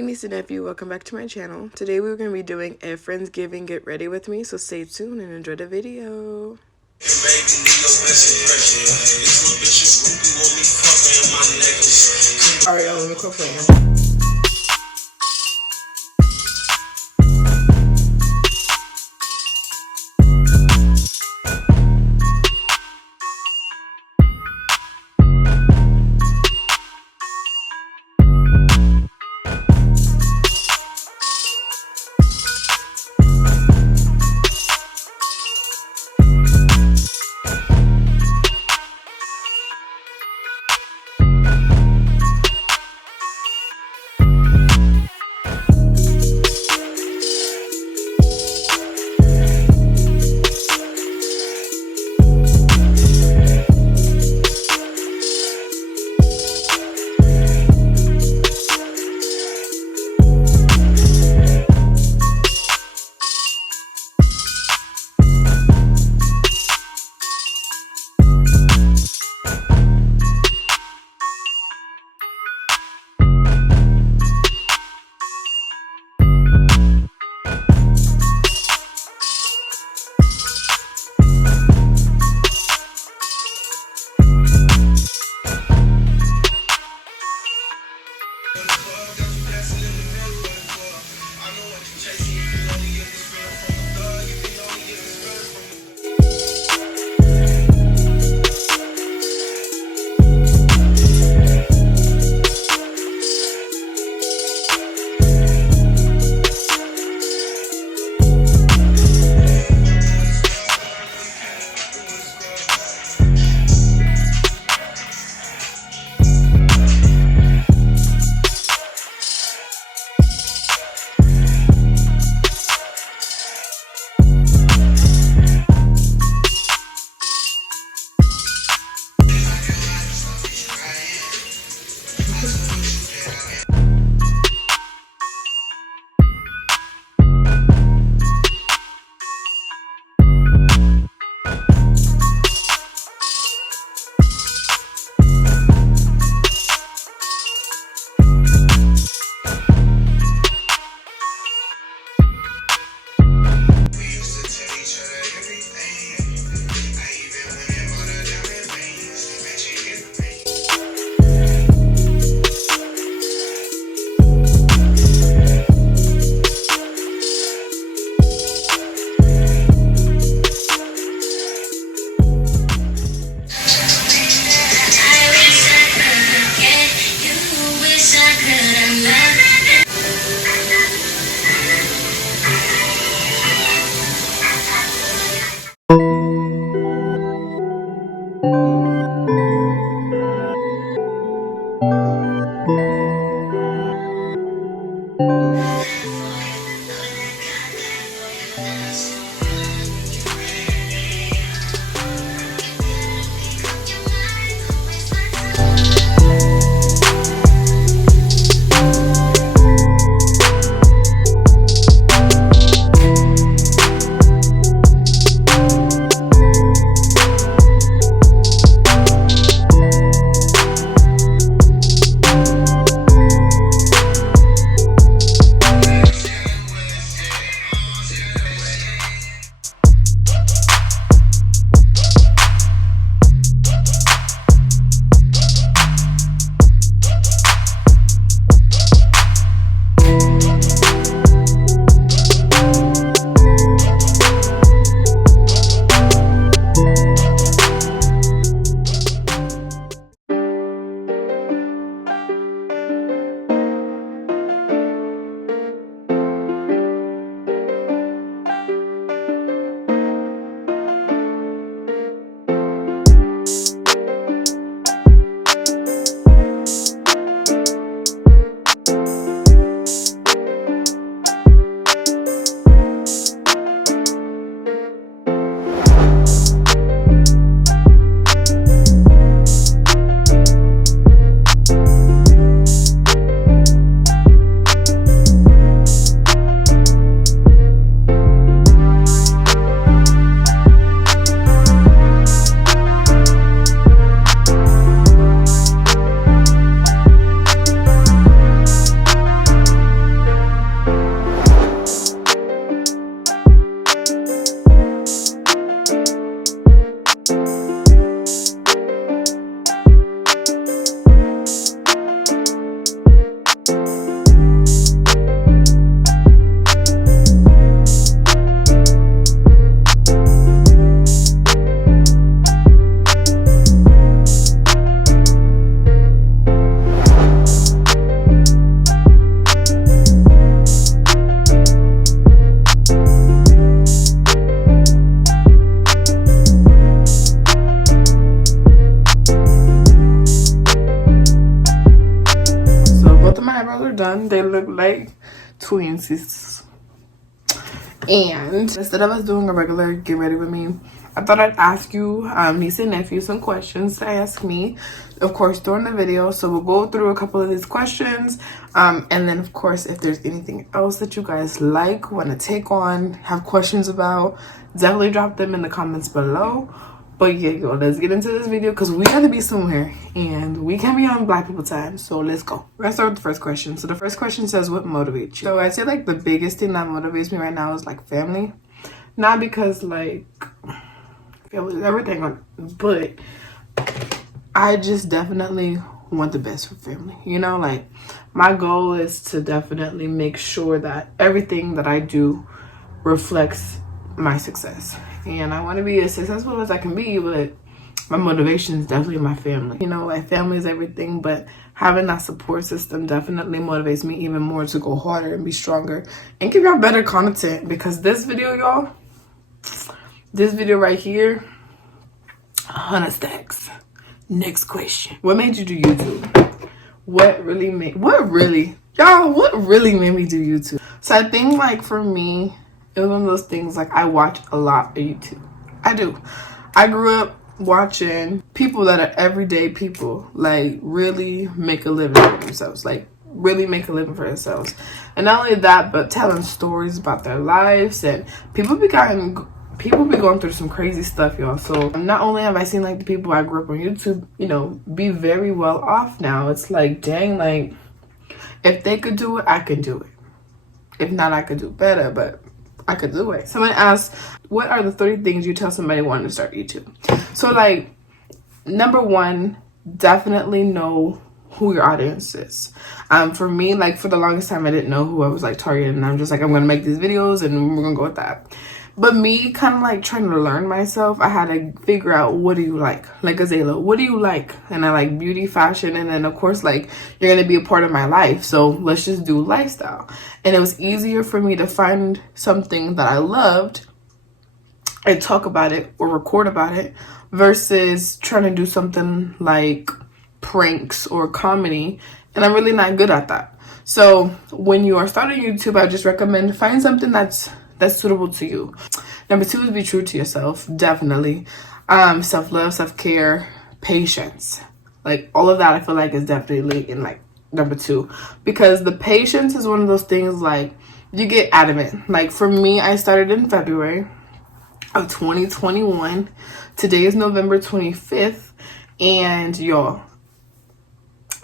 Hey Niece and Nephew, welcome back to my channel. Today we're going to be doing a Friendsgiving get ready with me, so stay tuned and enjoy the video. Alright y'all, let me quit playing. They look like twinsies. And instead of us doing a regular get ready with me, I thought I'd ask you, niece and nephew, some questions to ask me, of course, during the video. So we'll go through a couple of these questions. And then, of course, if there's anything else that you guys like, want to take on, have questions about, definitely drop them in the comments below. But yeah, yo, let's get into this video because we gotta be somewhere and we can't be on Black people time. So let's go. We're gonna start with the first question. So the first question says, what motivates you? So I'd say like the biggest thing that motivates me right now is like family. Not because like family is everything, but I just definitely want the best for family. You know, like my goal is to definitely make sure that everything that I do reflects my success. And I want to be as successful as I can be, but my motivation is definitely my family. You know, like family is everything, but having that support system definitely motivates me even more to go harder and be stronger and give y'all better content. Because this video, y'all, this video right here, 100 stacks. Next question. What made you do YouTube? What really made me do YouTube? So I think like for me, it was one of those things like I watch a lot of YouTube. I do. I grew up watching people that are everyday people, like really make a living for themselves, like really make a living for themselves. And not only that, but telling stories about their lives. And people be going through some crazy stuff, y'all. So not only have I seen like the people I grew up on YouTube, you know, be very well off now. It's like, dang, like if they could do it, I can do it. If not, I could do better, but I could do it. Someone asked, what are the 30 things you tell somebody wanting to start YouTube? So like, number one, definitely know who your audience is. For me, like for the longest time, I didn't know who I was like targeting. And I'm just like, I'm going to make these videos and we're going to go with that. But me kind of like trying to learn myself, I had to figure out, what do you like? Like Azailah, what do you like? And I like beauty, fashion, and then of course like you're going to be a part of my life. So let's just do lifestyle. And it was easier for me to find something that I loved and talk about it or record about it versus trying to do something like pranks or comedy. And I'm really not good at that. So when you are starting YouTube, I just recommend find something that's suitable to you. Number two is be true to yourself. Definitely. Self-love, self-care, patience. Like all of that I feel like is definitely in like number two. Because the patience is one of those things like you get adamant. Like for me, I started in February of 2021. Today is November 25th. And y'all,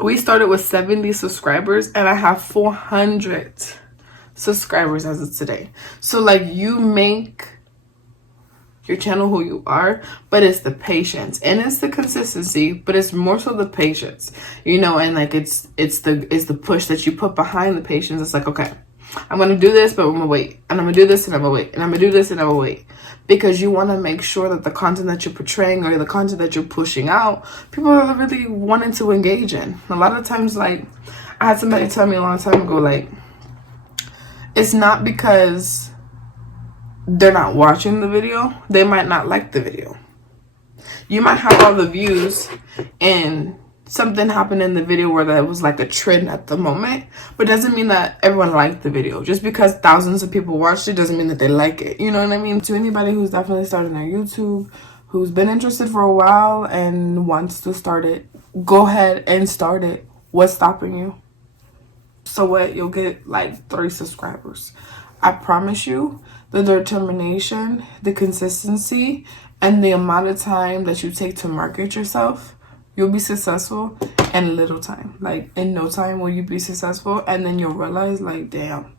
we started with 70 subscribers and I have 400 subscribers as of today. So like you make your channel who you are, but it's the patience and it's the consistency, but it's more so the patience, you know. And like it's the push that you put behind the patience. It's like, okay, I'm gonna do this, but I'm gonna wait, and I'm gonna do this and I'm gonna wait, and I'm gonna do this and I'm gonna wait, because you want to make sure that the content that you're portraying or the content that you're pushing out, people are really wanting to engage in. A lot of times, like I had somebody tell me a long time ago, like it's not because they're not watching the video, they might not like the video. You might have all the views and something happened in the video where that was like a trend at the moment, but doesn't mean that everyone liked the video. Just because thousands of people watched it doesn't mean that they like it. You know what I mean? To anybody who's definitely starting their YouTube, who's been interested for a while and wants to start it, go ahead and start it. What's stopping you? So what? You'll get like 3 subscribers. I promise you, the determination, the consistency, and the amount of time that you take to market yourself, you'll be successful in little time. Like in no time will you be successful, and then you'll realize like, damn,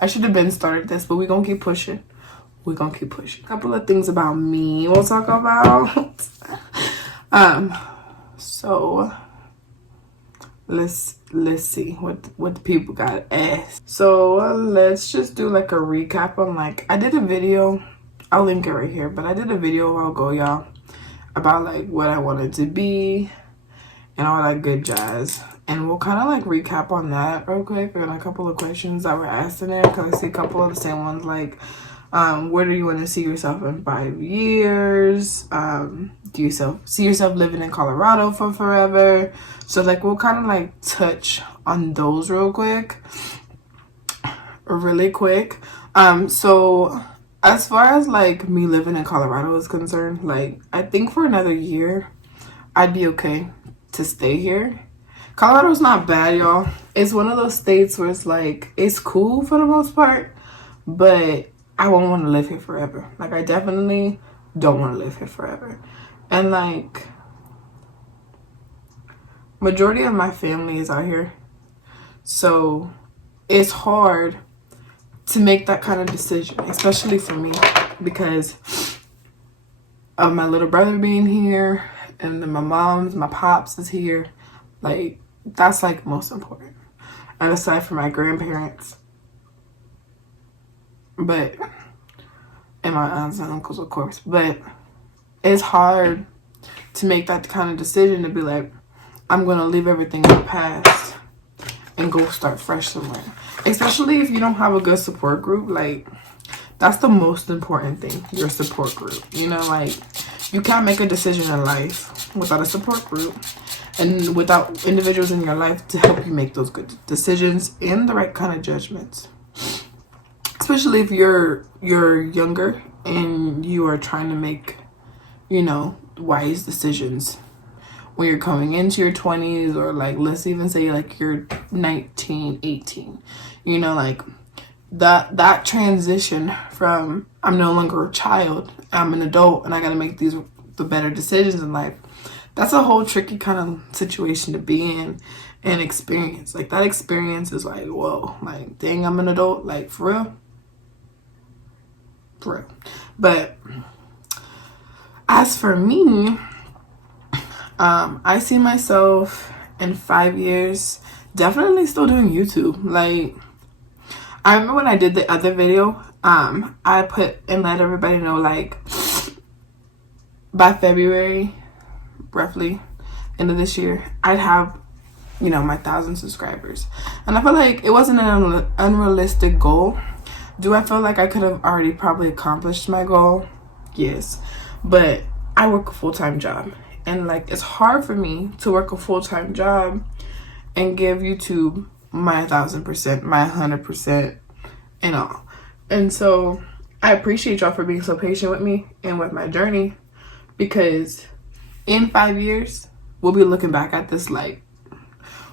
I should have been started this, but we're gonna keep pushing. We're gonna keep pushing. A couple of things about me we'll talk about. So let's see what the people got asked. So let's just do like a recap on like, I did a video, I'll link it right here, but I did a video a while ago, y'all, about like what I wanted to be and all that good jazz. And we'll kind of like recap on that real quick and a couple of questions that were asked in there, because I see a couple of the same ones like, Where do you want to see yourself in 5 years? Do you see yourself living in Colorado for forever? So like we'll kind of like touch on those really quick. So as far as like me living in Colorado is concerned, like I think for another year I'd be okay to stay here. Colorado's not bad, y'all. It's one of those states where it's like it's cool for the most part, but I won't want to live here forever. Like I definitely don't want to live here forever. And like majority of my family is out here, so it's hard to make that kind of decision, especially for me, because of my little brother being here, and then my pops is here. Like that's like most important, and aside from my grandparents, but and my aunts and uncles, of course. But it's hard to make that kind of decision to be like, I'm gonna leave everything in the past and go start fresh somewhere. Especially if you don't have a good support group. Like that's the most important thing, your support group. You know, like you can't make a decision in life without a support group and without individuals in your life to help you make those good decisions and the right kind of judgments. Especially if you're younger and you are trying to make, you know, wise decisions when you're coming into your 20s, or like let's even say like you're 19, 18. You know, like that transition from I'm no longer a child, I'm an adult, and I gotta make the better decisions in life. That's a whole tricky kind of situation to be in and experience. Like that experience is like, whoa, like dang, I'm an adult, like for real. But as for me, I see myself in 5 years definitely still doing YouTube. Like I remember when I did the other video, I put and let everybody know like by February, roughly end of this year, I'd have, you know, my 1,000 subscribers. And I feel like it wasn't an unrealistic goal. Do I feel like I could have already probably accomplished my goal? Yes. But I work a full-time job. And like it's hard for me to work a full-time job and give YouTube my 1,000%, my 100% and all. And so I appreciate y'all for being so patient with me and with my journey, because in 5 years, we'll be looking back at this like,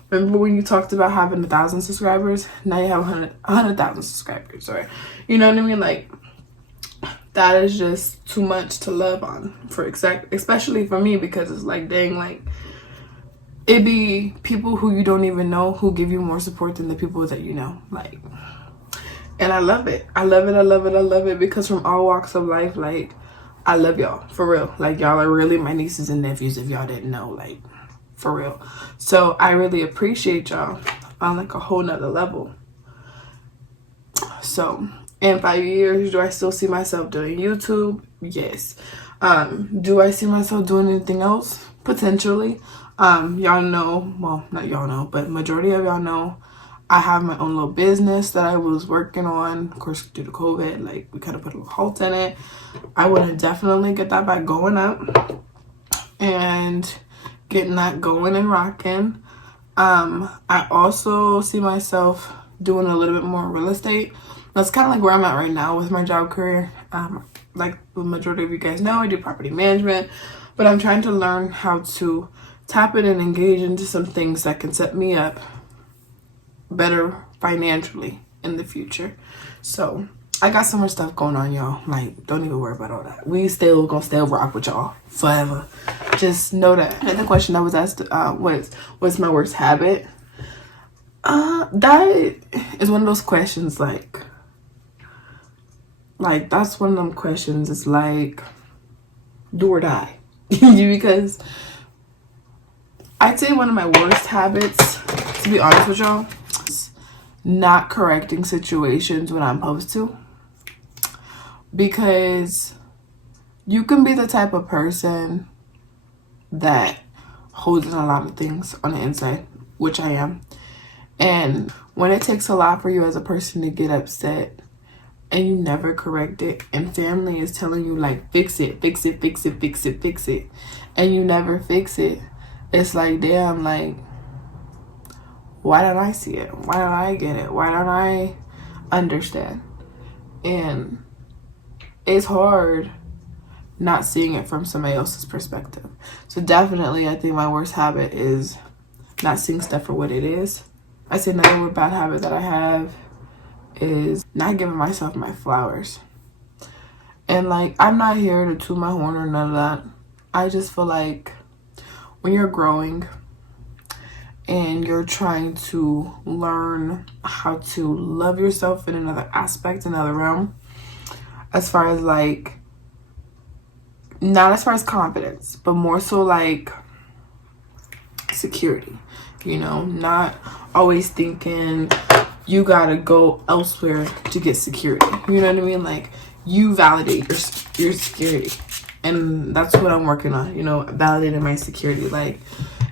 remember when you talked about having 1,000 subscribers? Now you have 100,000 subscribers, or you know what I mean? Like that is just too much to love on especially for me, because it's like, dang, like it be people who you don't even know who give you more support than the people that you know. Like, and I love it. I love it because from all walks of life, like I love y'all for real. Like y'all are really my nieces and nephews, if y'all didn't know, like for real. So I really appreciate y'all on like a whole nother level. So in 5 years, do I still see myself doing YouTube? Yes. Do I see myself doing anything else? Potentially. Y'all know, well, not y'all know, but majority of y'all know I have my own little business that I was working on. Of course, due to COVID, like we kind of put a little halt in it. I want to definitely get that back going up and getting that going and rocking. I also see myself doing a little bit more real estate. That's kind of like where I'm at right now with my job career. Like the majority of you guys know, I do property management, but I'm trying to learn how to tap in and engage into some things that can set me up better financially in the future. So I got some more stuff going on, y'all. Like, don't even worry about all that. We still gonna rock with y'all forever. Just know that. And the question I was asked, what's my worst habit? That is one of those questions, like that's one of them questions. It's like do or die. Because I'd say one of my worst habits, to be honest with y'all, is not correcting situations when I'm supposed to. Because you can be the type of person that holds in a lot of things on the inside, which I am. And when it takes a lot for you as a person to get upset and you never correct it, and family is telling you like fix it, fix it, fix it, fix it, fix it, and you never fix it, it's like, damn, like, why don't I see it? Why don't I get it? Why don't I understand? And it's hard not seeing it from somebody else's perspective. So definitely, I think my worst habit is not seeing stuff for what it is. I say another bad habit that I have is not giving myself my flowers. And like, I'm not here to toot my horn or none of that. I just feel like when you're growing and you're trying to learn how to love yourself in another aspect, another realm, as far as like, not as far as confidence, but more so like security, you know, not always thinking you gotta go elsewhere to get security, you know what I mean? Like, you validate your security, and that's what I'm working on, you know, validating my security. Like,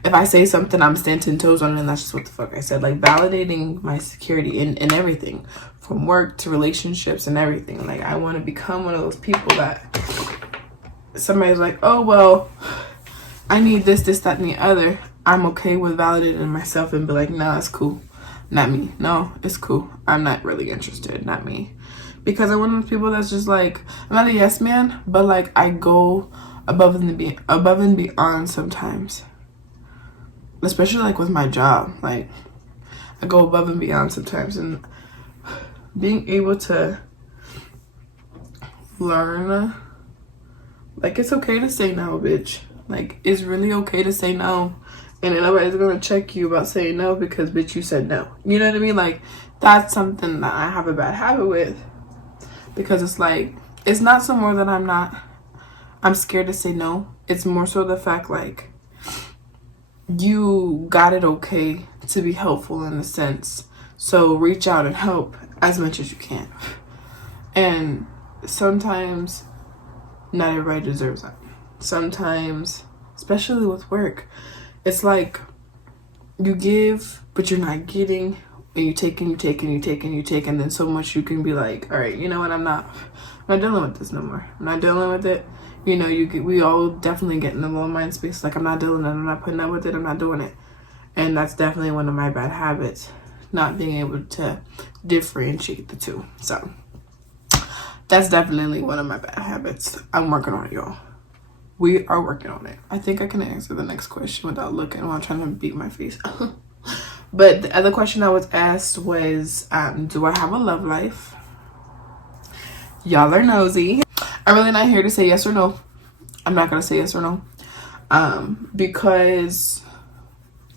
if I say something, I'm standing 10 toes on it, and that's just what the fuck I said. Like, validating my security in everything, from work to relationships and everything. Like, I want to become one of those people that somebody's like, oh, well, I need this, that, and the other. I'm okay with validating myself and be like, nah, it's cool. Not me. No, it's cool. I'm not really interested. Not me. Because I'm one of those people that's just like, I'm not a yes man, but like, I go above and beyond sometimes. Especially like with my job. Like, I go above and beyond sometimes. And being able to learn, like, it's okay to say no, bitch. Like, it's really okay to say no. And nobody's gonna check you about saying no because, bitch, you said no. You know what I mean? Like, that's something that I have a bad habit with. Because it's like, it's not so more that I'm scared to say no. It's more so the fact, like, you got it okay to be helpful in a sense. So reach out and help as much as you can. And sometimes not everybody deserves that. Sometimes, especially with work, it's like you give, but you're not getting, and you take and you take and you take and you take, and then so much you can be like, all right, you know what, I'm not dealing with this no more. I'm not dealing with it. You know, we all definitely get in the low mind space. Like, I'm not dealing with it. I'm not putting up with it. I'm not doing it. And that's definitely one of my bad habits, not being able to differentiate the two. So that's definitely one of my bad habits. I'm working on it, y'all. We are working on it. I think I can answer the next question without looking while I'm trying to beat my face. But the other question I was asked was, do I have a love life? Y'all are nosy. I'm really not here to say yes or no. I'm not going to say yes or no. Because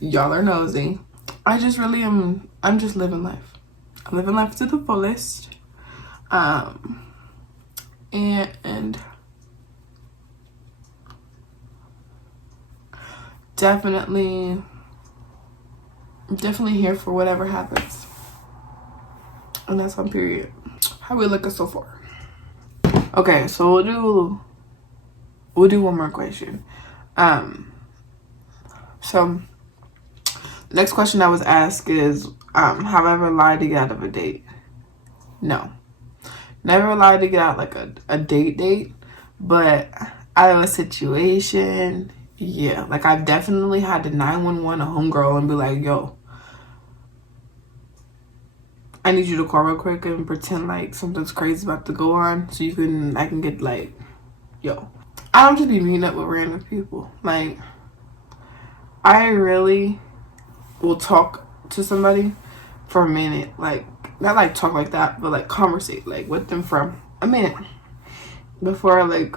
y'all are nosy. I just really am. I'm just living life. I'm living life to the fullest. And definitely here for whatever happens. And that's on period. How we looking so far? Okay, so we'll do one more question. So the next question I was asked is, have I ever lied to get out of a date? No. Never lied to get out like a date, but out of a situation, yeah. Like, I've definitely had to 911 a homegirl and be like, yo, I need you to call real quick and pretend like something's crazy about to go on so I can get like, yo. I don't just be meeting up with random people. Like, I really will talk to somebody for a minute. Like, not like talk like that, but like conversate like with them for a minute before I like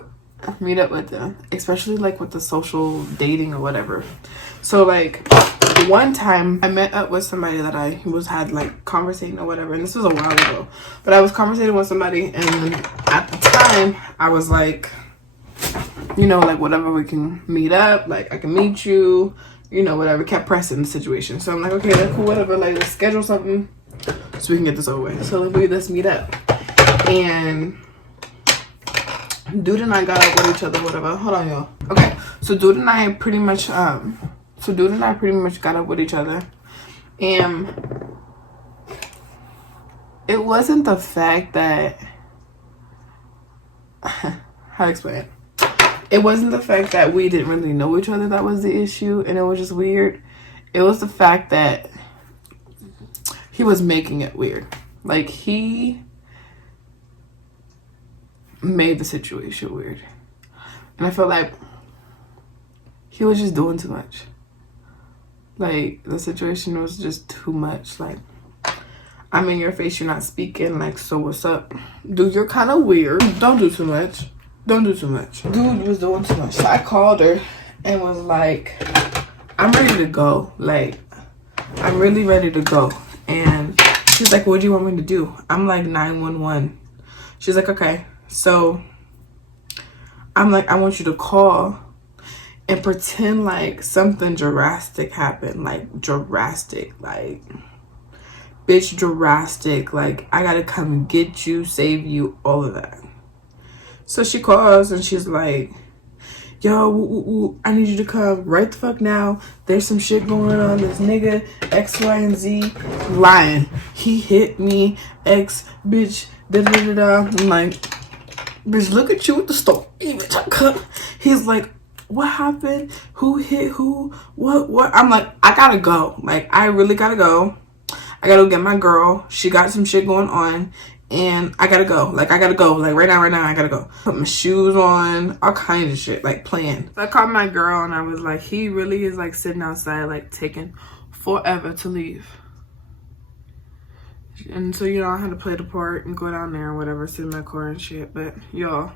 meet up with them, especially like with the social dating or whatever. So like, one time I met up with somebody that I had like conversating or whatever, and this was a while ago, but I was conversating with somebody, and at the time I was like, you know, like, whatever, we can meet up, like, I can meet you, you know, whatever. Kept pressing the situation. So I'm like, okay, that's cool, whatever, like, let's schedule something so we can get this over with. So let's meet up. And dude and I got up with each other, whatever. Hold on, y'all. Okay, so dude and I pretty much got up with each other. And it wasn't the fact that how to explain it? It wasn't the fact that we didn't really know each other that was the issue and it was just weird. It was the fact that he was making it weird. Like, he made the situation weird. And I felt like he was just doing too much. Like, the situation was just too much. Like, I'm in your face, you're not speaking. Like, so what's up? Dude, you're kind of weird. Don't do too much. Don't do too much. Dude was doing too much. So I called her and was like, I'm ready to go. Like, I'm really ready to go. And she's like, what do you want me to do? I'm like, 911. She's like, okay. So I'm like, I want you to call and pretend like something drastic happened. Like, drastic. Like, bitch, drastic. Like, I gotta come and get you, save you, all of that. So she calls and she's like, yo, I need you to come right the fuck now. There's some shit going on. This nigga, X, Y, and Z, lying. He hit me, X, bitch, da-da-da-da. I'm like, bitch, look at you with the story, bitch. He's like, what happened? Who hit who? What? I'm like, I gotta go. Like, I really gotta go. I gotta go get my girl. She got some shit going on. And I gotta go. Like, I gotta go. Like, right now, I gotta go. Put my shoes on. All kinds of shit. Like, playing. So I called my girl and I was like, he really is, like, sitting outside, like, taking forever to leave. And so, you know, I had to play the part and go down there or whatever, sit in my car and shit. But, y'all,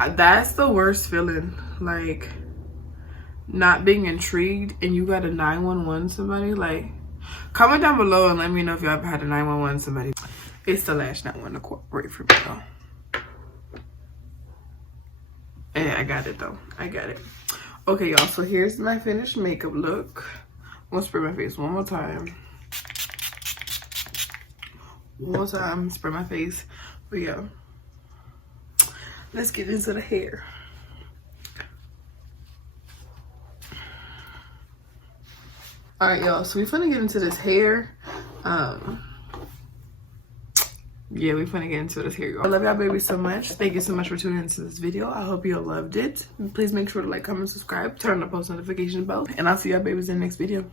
that's the worst feeling. Like, not being intrigued and you got a 911 somebody. Like, comment down below and let me know if you ever had a 911 somebody. It's the last not one to cooperate for me though. And I got it though. I got it. Okay, y'all. So here's my finished makeup look. I'm gonna spray my face one more time. One more time. Spray my face. But yeah. Let's get into the hair. All right, y'all, so we finna get into this hair. Yeah, we finna get into this hair, y'all. I love y'all baby so much. Thank you so much for tuning into this video. I hope you all loved it. Please make sure to like, comment, subscribe, turn on the post notification bell, and I'll see y'all babies in the next video.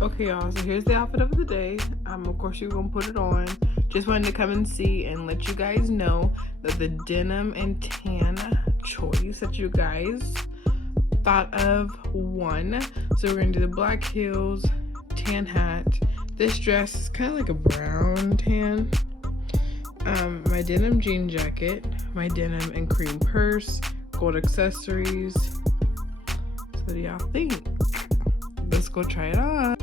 Okay, y'all, so here's the outfit of the day. Of course you're gonna put it on. Just wanted to come and see and let you guys know that the denim and tan choice that you guys thought of won. So we're gonna do the black heels, tan hat. This dress is kind of like a brown tan. My denim jean jacket, my denim and cream purse, gold accessories. So what do y'all think? Let's go try it on.